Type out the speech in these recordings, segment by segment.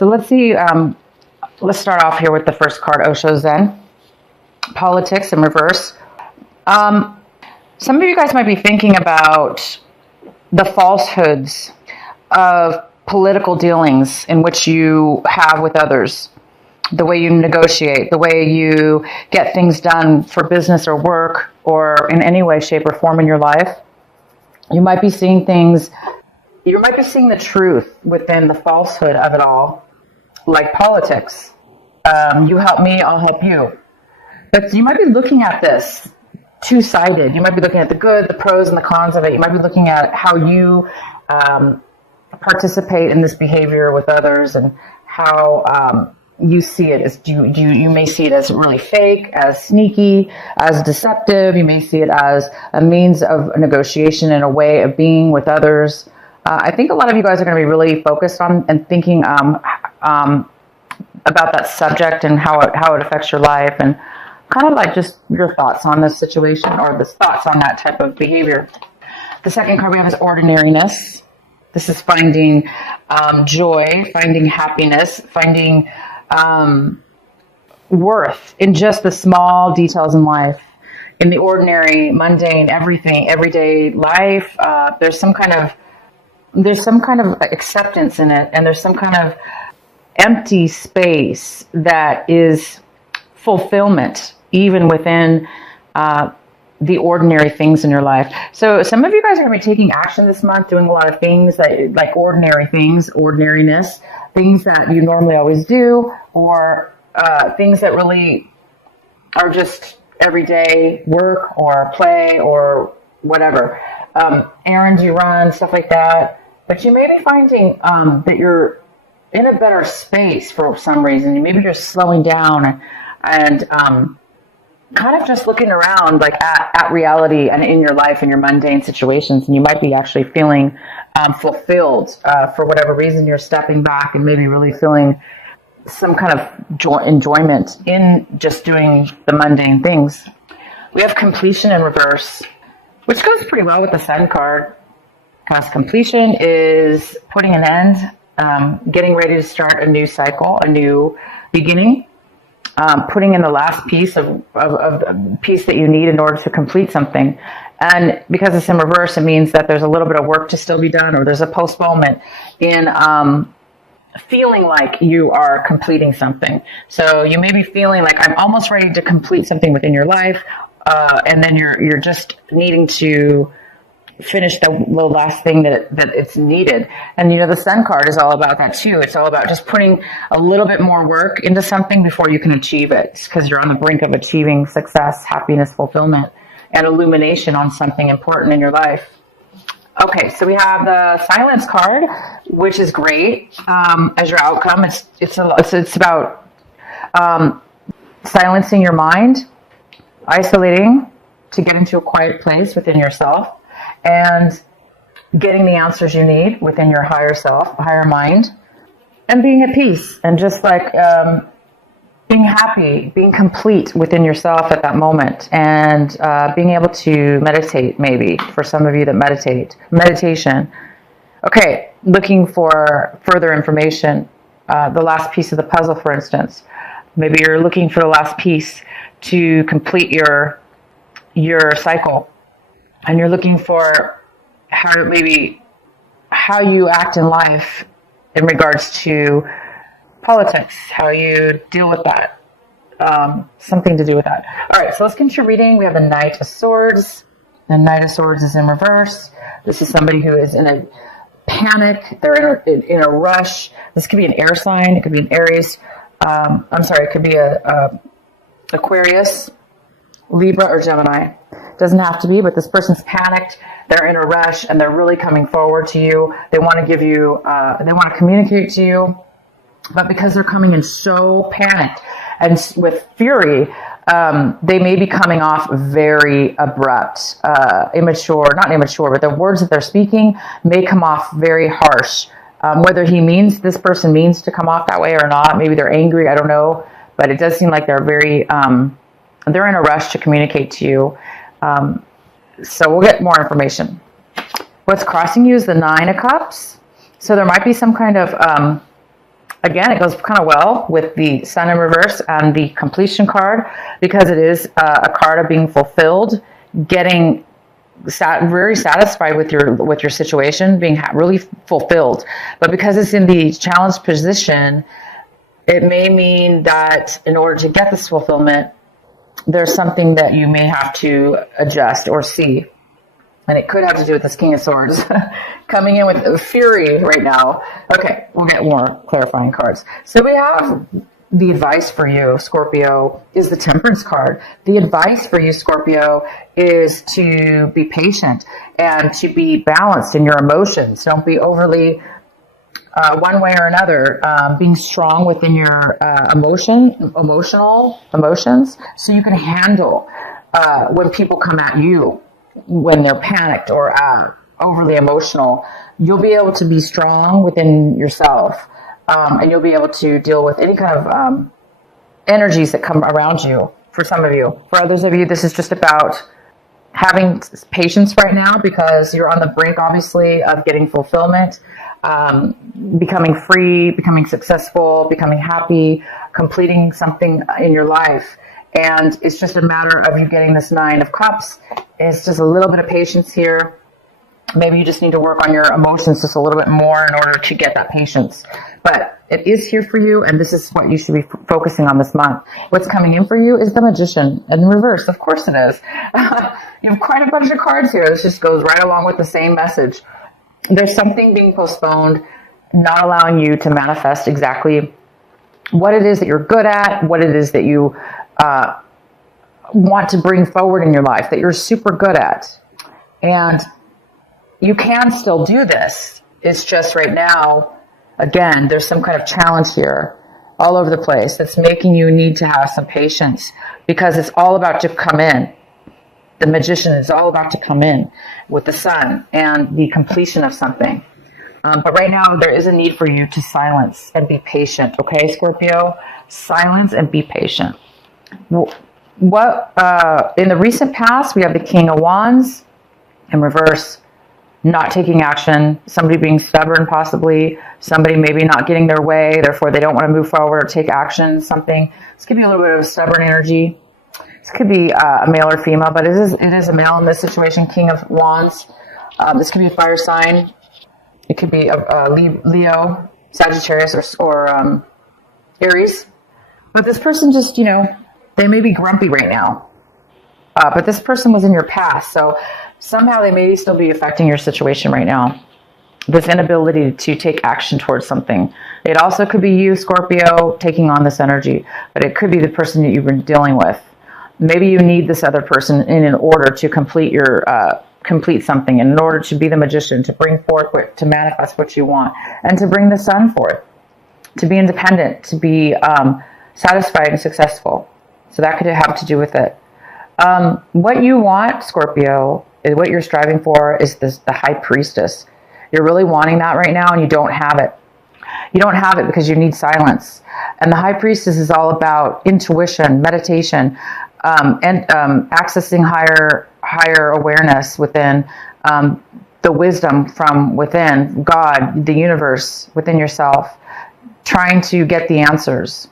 So let's see. Let's start off here with the first card, Osho Zen. Politics in reverse. Some of you guys might be thinking about the falsehoods of political dealings in which you have with others, the way you negotiate, the way you get things done for business or work or in any way, shape, or form in your life. You might be seeing things, you might be seeing the truth within the falsehood of it all, like politics. You help me, I'll help you. But you might be looking at this two-sided. You might be looking at the good, the pros, and the cons of it. You might be looking at how you participate in this behavior with others and how you see it as you may see it as really fake, as sneaky, as deceptive. You may see it as a means of negotiation and a way of being with others. I think a lot of you guys are going to be really focused on and thinking about that subject and how it affects your life, and kind of like just your thoughts on this situation or the thoughts on that type of behavior. The second card we have is ordinariness. This is finding joy, finding happiness, finding worth in just the small details in life, in the ordinary, mundane, everything, everyday life. There's some kind of acceptance in it, and there's some kind of empty space that is fulfillment, even within the ordinary things in your life. So some of you guys are going to be taking action this month, doing a lot of things that like ordinary things, ordinariness, things that you normally always do, or things that really are just everyday work or play or whatever. Errands you run, stuff like that. But you may be finding that you're in a better space for some reason. Maybe you're slowing down and kind of just looking around like at reality and in your life and your mundane situations, and you might be actually feeling fulfilled for whatever reason. You're stepping back and maybe really feeling some kind of enjoyment in just doing the mundane things. We have completion in reverse, which goes pretty well with the Sun card, because completion is putting an end, getting ready to start a new cycle, a new beginning. Putting in the last piece of the piece that you need in order to complete something. And because it's in reverse, it means that there's a little bit of work to still be done, or there's a postponement in feeling like you are completing something. So you may be feeling like I'm almost ready to complete something within your life, and then you're just needing to finish the last thing that it's needed. And the Sun card is all about that too. It's all about just putting a little bit more work into something before you can achieve it, because you're on the brink of achieving success, happiness, fulfillment, and illumination on something important in your life. Okay, so we have the Silence card, which is great as your outcome. It's about silencing your mind, isolating to get into a quiet place within yourself, and getting the answers you need within your higher self, higher mind, and being at peace, and just like being happy, being complete within yourself at that moment, and being able to meditate, maybe for some of you that meditation. Okay, looking for further information, the last piece of the puzzle, for instance. Maybe you're looking for the last piece to complete your cycle. And you're looking for how you act in life in regards to politics, how you deal with that, something to do with that. All right, so let's get into your reading. We have the Knight of Swords. The Knight of Swords is in reverse. This is somebody who is in a panic. They're in a rush. This could be an air sign. It could be an Aries. It could be a Aquarius, Libra, or Gemini. Doesn't have to be, but this person's panicked. They're in a rush, and they're really coming forward to you. They want to give you, they want to communicate to you, but because they're coming in so panicked and with fury, they may be coming off very abrupt, not immature, but the words that they're speaking may come off very harsh. Whether this person means to come off that way or not, maybe they're angry, I don't know, but it does seem like they're very, they're in a rush to communicate to you. So we'll get more information. What's crossing you is the Nine of Cups. So there might be some kind of Again, it goes kind of well with the Sun in reverse and the completion card, because it is a card of being fulfilled, getting very satisfied with your situation, being really fulfilled. But because it's in the challenged position, it may mean that in order to get this fulfillment, there's something that you may have to adjust or see. And it could have to do with this King of Swords coming in with fury right now. Okay, we'll get more clarifying cards. So we have the advice for you, Scorpio, is the Temperance card. The advice for you, Scorpio, is to be patient and to be balanced in your emotions. Don't be overly one way or another, being strong within your emotional emotions, so you can handle when people come at you when they're panicked or overly emotional. You'll be able to be strong within yourself, and you'll be able to deal with any kind of energies that come around you. For some of you, for others of you, this is just about having patience right now, because you're on the brink, obviously, of getting fulfillment, becoming free, becoming successful, becoming happy, completing something in your life. And it's just a matter of you getting this 9 of Cups. It's just a little bit of patience here. Maybe you just need to work on your emotions just a little bit more in order to get that patience. But it is here for you, and this is what you should be focusing on this month. What's coming in for you is the Magician in reverse. Of course it is. You have quite a bunch of cards here. This just goes right along with the same message. There's something being postponed, not allowing you to manifest exactly what it is that you're good at, what it is that you want to bring forward in your life, that you're super good at. And you can still do this. It's just right now, again, there's some kind of challenge here all over the place that's making you need to have some patience, because it's all about to come in. The Magician is all about to come in with the Sun and the completion of something. But right now, there is a need for you to silence and be patient. Okay, Scorpio? Silence and be patient. What in the recent past, we have the King of Wands in reverse, not taking action, somebody being stubborn, possibly somebody maybe not getting their way, therefore they don't want to move forward or take action, something. This could be a little bit of a stubborn energy. This could be a male or female, but it is a male in this situation, King of Wands. This could be a fire sign. It could be a Leo, Sagittarius, or Aries. But this person just, they may be grumpy right now. But this person was in your past, so somehow they may still be affecting your situation right now. This inability to take action towards something. It also could be you, Scorpio, taking on this energy, but it could be the person that you've been dealing with. Maybe you need this other person in order to complete something, in order to be the Magician, to bring forth, to manifest what you want, and to bring the Sun forth, to be independent, to be satisfied and successful. So that could have to do with it. What you want, Scorpio, is what you're striving for is the High Priestess. You're really wanting that right now, and you don't have it. You don't have it because you need silence. And the High Priestess is all about intuition, meditation, and accessing higher awareness within, the wisdom from within, God, the universe, within yourself, trying to get the answers.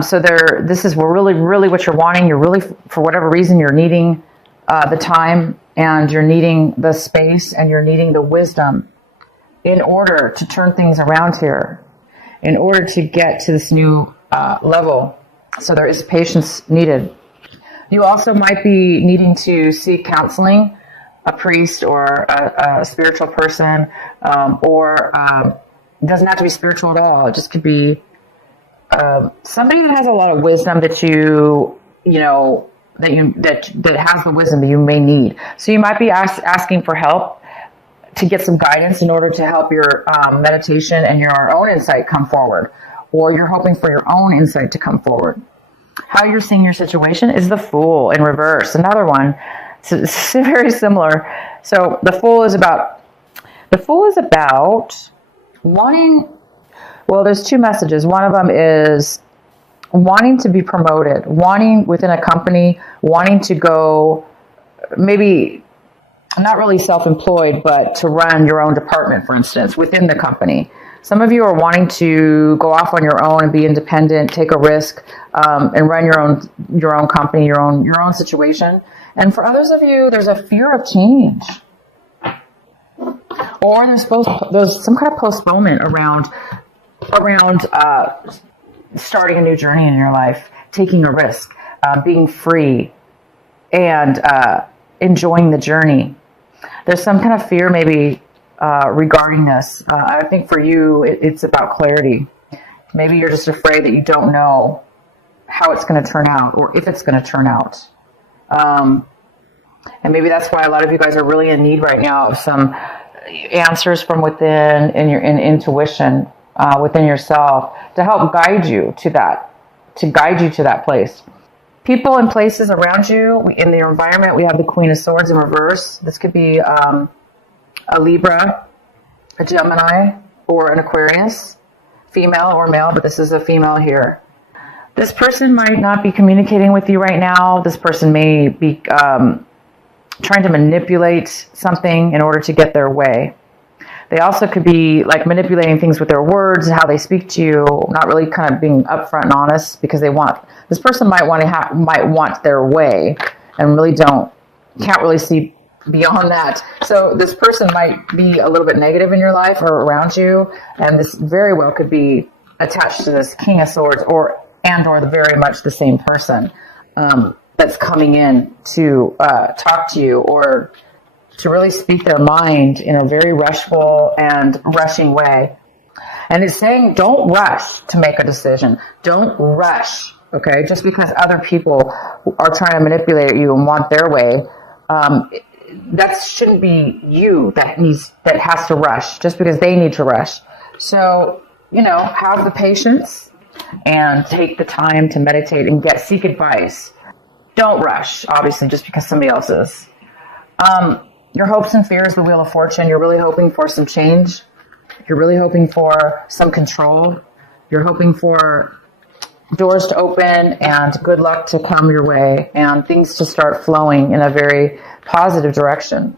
So this is really what you're wanting. You're really, for whatever reason, you're needing the time, and you're needing the space, and you're needing the wisdom in order to turn things around here, in order to get to this new level. So there is patience needed. You also might be needing to seek counseling, a priest or a spiritual person, or it doesn't have to be spiritual at all. It just could be somebody that has a lot of wisdom that that has the wisdom that you may need. So you might be asking for help to get some guidance in order to help your meditation and your own insight come forward, or you're hoping for your own insight to come forward. How you're seeing your situation is the Fool in reverse. Another one. It's very similar. So the Fool is about wanting. Well, there's two messages. One of them is wanting to be promoted, wanting within a company, wanting to go, maybe not really self-employed, but to run your own department, for instance, within the company. Some of you are wanting to go off on your own and be independent, take a risk, and run your own company, your own situation. And for others of you, there's a fear of change, or there's some kind of postponement around starting a new journey in your life, taking a risk, being free, and enjoying the journey. There's some kind of fear maybe regarding this. I think for you, it's about clarity. Maybe you're just afraid that you don't know how it's going to turn out, or if it's going to turn out. And maybe that's why a lot of you guys are really in need right now of some answers from within, in your intuition, within yourself, to help guide you to that place. People and places around you, in the environment, we have the Queen of Swords in reverse. This could be a Libra, a Gemini, or an Aquarius, female or male, but this is a female here. This person might not be communicating with you right now. This person may be trying to manipulate something in order to get their way. They also could be like manipulating things with their words, how they speak to you, not really kind of being upfront and honest, because this person might want their way and really can't really see beyond that. So this person might be a little bit negative in your life or around you, and this very well could be attached to this King of Swords or very much the same person that's coming in to talk to you or to really speak their mind in a very rushing way. And it's saying, don't rush to make a decision. Don't rush, okay? Just because other people are trying to manipulate you and want their way, that shouldn't be you that has to rush just because they need to rush. So, have the patience and take the time to meditate and seek advice. Don't rush, obviously, just because somebody else is. Your hopes and fears, the Wheel of Fortune, you're really hoping for some change. You're really hoping for some control. You're hoping for doors to open and good luck to come your way and things to start flowing in a very positive direction.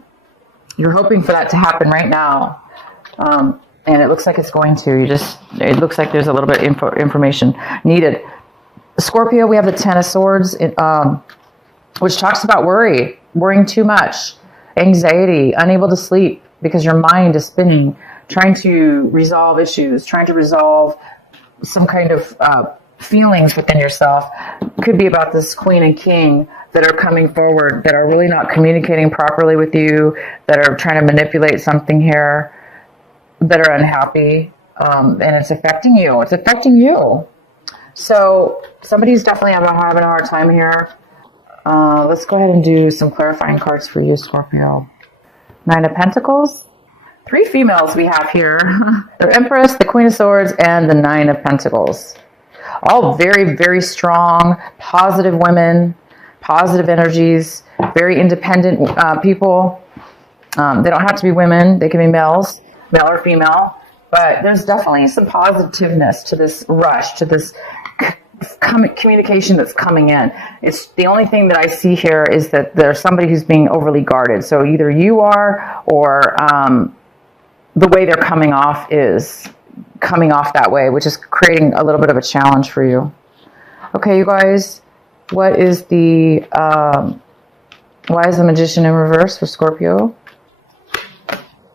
You're hoping for that to happen right now. And it looks like it's going to. It looks like there's a little bit of information needed. Scorpio, we have the Ten of Swords, which talks about worrying too much, anxiety, unable to sleep because your mind is spinning, trying to resolve issues, trying to resolve some kind of feelings within yourself. Could be about this Queen and King that are coming forward, that are really not communicating properly with you, that are trying to manipulate something here, that are unhappy, and it's affecting you. It's affecting you. So somebody's definitely having a hard time here. Let's go ahead and do some clarifying cards for you, Scorpio. Nine of Pentacles. 3 females we have here. The Empress, the Queen of Swords, and the Nine of Pentacles. All very, very strong, positive women, positive energies, very independent people. They don't have to be women. They can be males, male or female. But there's definitely some positiveness to this rush, to this communication that's coming in. It's the only thing that I see here is that there's somebody who's being overly guarded. So either you are, or the way they're coming off is coming off that way, which is creating a little bit of a challenge for you. Okay, you guys, what is the why is the Magician in reverse for Scorpio?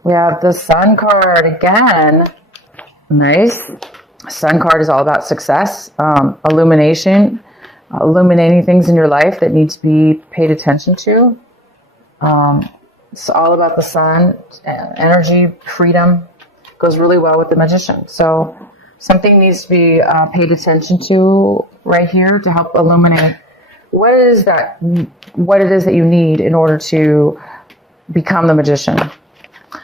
We have the Sun card again. Nice. Sun card is all about success, illuminating things in your life that need to be paid attention to. It's all about the Sun, energy, freedom. Goes really well with the Magician. So something needs to be paid attention to right here to help illuminate what it is that you need in order to become the Magician.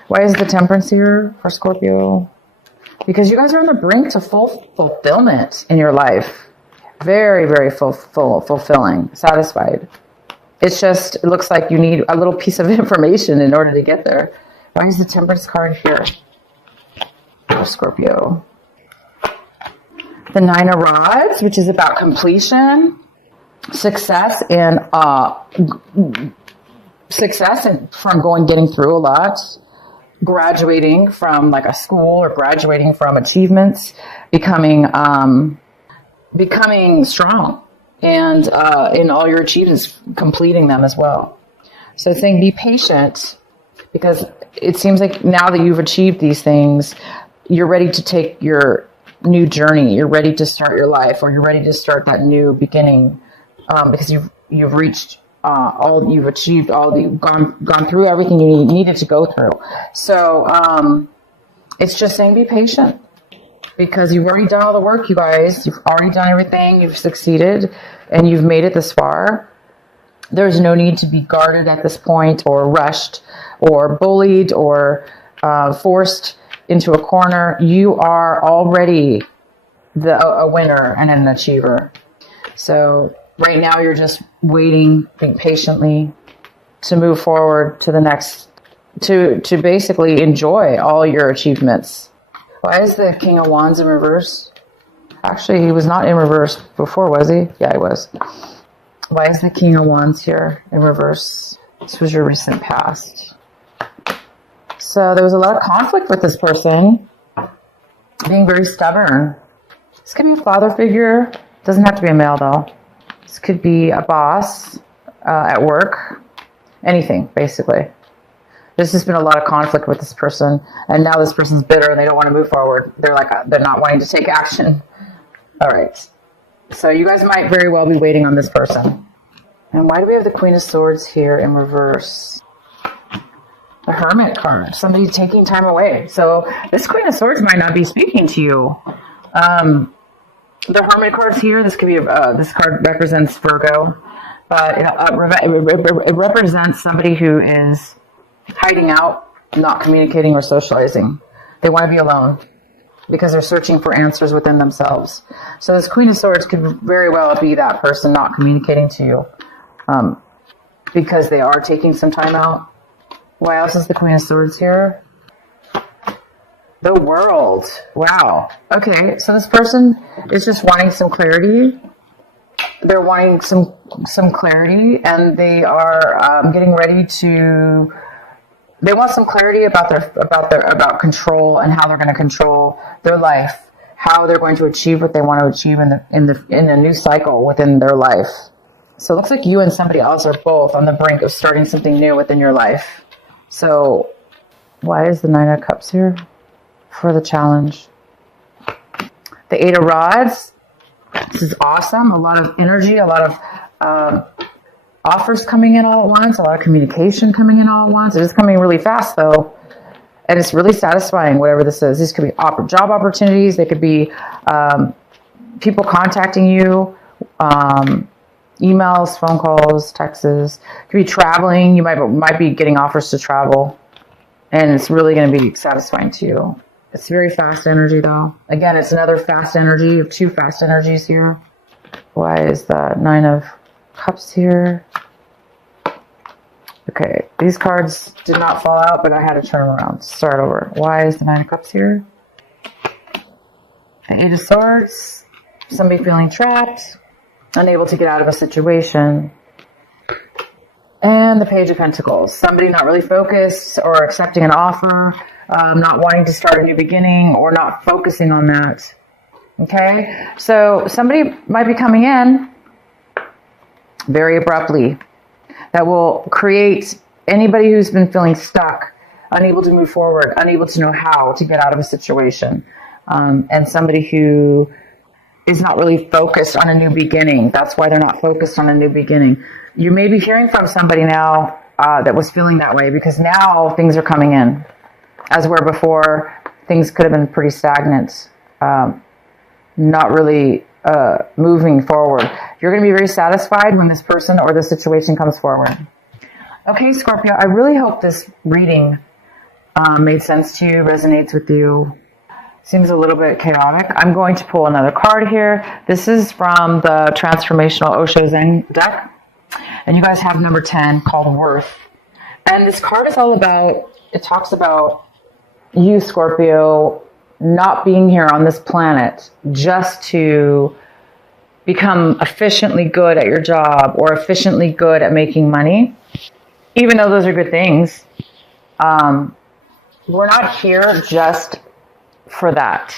Why is the Temperance here for Scorpio? Because you guys are on the brink to full fulfillment in your life. Very, very fulfilling, satisfied. It looks like you need a little piece of information in order to get there. Why is the Temperance card here for Scorpio? The Nine of Rods, which is about completion, success, and from getting through a lot. graduating from like a school or graduating from achievements, becoming strong, and in all your achievements, completing them as well. So it's saying be patient, because it seems like now that you've achieved these things, you're ready to take your new journey. You're ready to start your life, or you're ready to start that new beginning, because you've reached you've achieved you've gone through everything you needed to go through. So it's just saying be patient, because you've already done all the work, you guys. You've already done everything. You've succeeded, and you've made it this far. There's no need to be guarded at this point, or rushed, or bullied, or forced into a corner. You are already a winner and an achiever. So right now you're just waiting, being patiently, to move forward to the next, to basically enjoy all your achievements. Why is the King of Wands in reverse? Actually, he was not in reverse before, was he? Yeah, he was. Why is the King of Wands here in reverse? This was your recent past. So there was a lot of conflict with this person, being very stubborn. This could be a father figure. Doesn't have to be a male, though. This could be a boss at work. Anything, basically. There's just been a lot of conflict with this person, and now this person's bitter and they don't want to move forward. They're not wanting to take action. All right. So you guys might very well be waiting on this person. And why do we have the Queen of Swords here in reverse? The Hermit card. Somebody taking time away. So this Queen of Swords might not be speaking to you. The Hermit card's here. This could be this card represents Virgo, but it represents somebody who is hiding out, not communicating or socializing. They want to be alone, because they're searching for answers within themselves. So this Queen of Swords could very well be that person not communicating to you, because they are taking some time out. Why else is the Queen of Swords here? The World. Wow. Okay, so this person is just wanting some clarity. They're wanting some clarity, and they are getting ready to. They want some clarity about control, and how they're going to control their life, how they're going to achieve what they want to achieve in a new cycle within their life. So it looks like you and somebody else are both on the brink of starting something new within your life. So why is the Nine of Cups here for the challenge? The Eight of Rods. This is awesome. A lot of energy, a lot of offers coming in all at once, a lot of communication coming in all at once. It is coming really fast, though, and it's really satisfying, whatever this is. These could be job opportunities. They could be people contacting you, emails, phone calls, texts. It could be traveling. You might be getting offers to travel, and it's really going to be satisfying to you. It's very fast energy, though. Again, it's another fast energy. You have two fast energies here. Why is the Nine of Cups here? Okay, these cards did not fall out, but I had to turn them around. Start over. Why is the Nine of Cups here? The Eight of Swords. Somebody feeling trapped, unable to get out of a situation. And the Page of Pentacles. Somebody not really focused or accepting an offer, not wanting to start a new beginning, or not focusing on that. Okay, so somebody might be coming in very abruptly. That will create anybody who's been feeling stuck, unable to move forward, unable to know how to get out of a situation. And somebody who is not really focused on a new beginning. That's why they're not focused on a new beginning. You may be hearing from somebody now that was feeling that way, because now things are coming in. As where before, things could have been pretty stagnant, not really moving forward. You're going to be very satisfied when this person or this situation comes forward. Okay, Scorpio, I really hope this reading made sense to you, resonates with you. Seems a little bit chaotic. I'm going to pull another card here. This is from the Transformational Osho Zen deck. And you guys have number 10, called Worth. And this card is all about, it talks about you, Scorpio, not being here on this planet just to become efficiently good at your job or efficiently good at making money, even though those are good things. we're not here just for that.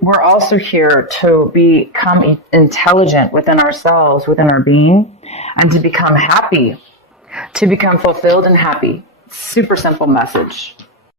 We're also here to become intelligent within ourselves, within our being, and to become happy, to become fulfilled and happy. Super simple message.